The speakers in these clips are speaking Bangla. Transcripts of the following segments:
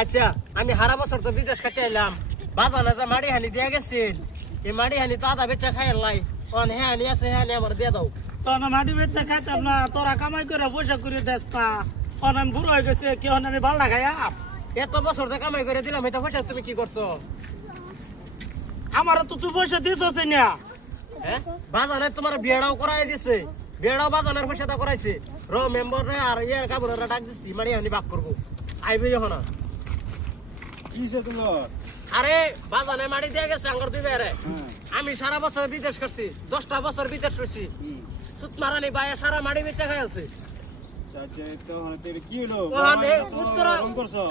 আচ্ছা আমি হারা বছর তো বিদেশ কাটে এলাম বাজানে যে মাড়ি হানি দিয়ে গেছিল এই মাড়ি হানি তো আধা বেচা খাই লাই অন হ্যাঁ আনি আছে হ্যাঁ আমার দিয়ে দাও তো না মাটি বেচা খাইতাম না তোরা কামাই করে পয়সা করে দেস না অনেক বুড়ো হয়ে গেছে কেউ আমি বাল্লা খাইয়া এত বছর তো কামাই করে দিলাম এটা পয়সা তুমি কি করছো আমার তো তুই পয়সা দিছ না হ্যাঁ বাজানে তোমার বিয়েটাও করাই দিছে বিয়েটাও বাজানের পয়সাটা করাইছে র মেম্বার রে আর ইয়ার কাবুরা ডাক দিছি মাড়ি হানি বাক করবো আইবে এখন কিসে তোমার আরে বাজানে মাড়ি দিয়ে গেছে আঙ্গর দুই বেড়ে আমি সারা বছর বিদেশ করছি 10টা বছর বিদেশ করছি সুত মারানি বাইয়া সারা মাড়ি বেচা খাইছে চাচা তো হনে কি হলো ওখানে উত্তরা রং করছো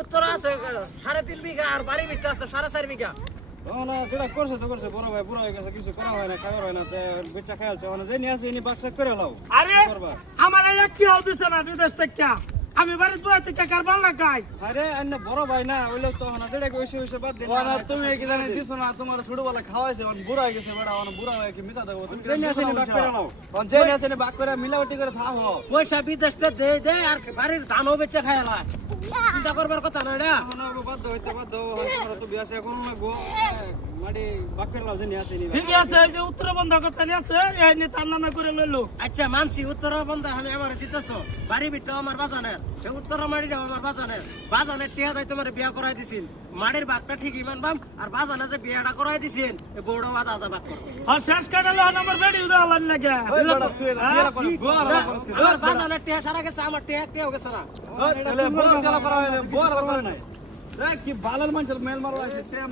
উত্তরা আছে 3.5 বিঘা আর বাড়ি বিটা আছে 4.5 বিঘা না যেটা করছে তো করছে বড় ভাই বুড়ো হয়ে গেছে কিছু করা হয় না খাবার হয় না বেচা খাইছে ওখানে যে নিয়ে আসে ইনি বাক্সা করে লাও আরে আমার এক কি হাল দিছে না বিদেশ থেকে আমি বাড়িতে বসে থেকে কার বাল্লা খাই আরে আন্না বড় ভাই না ওইলো তো না যেটা কইছে ওইসে বাদ দেন না তুমি কি জানি দিছো না তোমার ছোটবেলা খাওয়াইছে অন বুড়া হয়ে গেছে বড় অন বুড়া হয়ে কি মিছা দেবো তুমি যে নিয়ে আসে বাক করে নাও অন যে নিয়ে আসে বাক করে মিলাওটি করে থাও পয়সা বিদেশটা দে দে আর বাড়ির ধানও বেচা খাইলা চিন্তা করবার কথা না এটা বাধ্য হইতে বাধ্য তোমরা তো বিয়াসে এখন লাগবো মাটি বাক করে লাও যে নিয়ে আসে ঠিক আছে এই যে উত্তর বন্ধ কথা নিয়ে আছে এই নিয়ে তার নামে করে লইলো আচ্ছা মানছি উত্তর বন্ধ হানি আমার দিতেছো বাড়ি বিটা আমার বাজানের উত্তর মাড়িটা আমার বাজানের টিয়া দাই তোমার বিয়া করাই দিছিল মাড়ির বাঘটা ঠিকই মানবাম আর বাজানে যে বিয়াটা করাই দিছেন এই বড় আদা আদা বাঘ করো আর শেষ কাটালে আমার বেড়ি উদাহ লাগে আমার বাজানের টিয়া সারা গেছে আমার টিয়া টিয়াও গেছে না তাহলে বড় গেলা করা হয় বড় করা নাই কি বালার মানুষ মেল মারো আছে সেম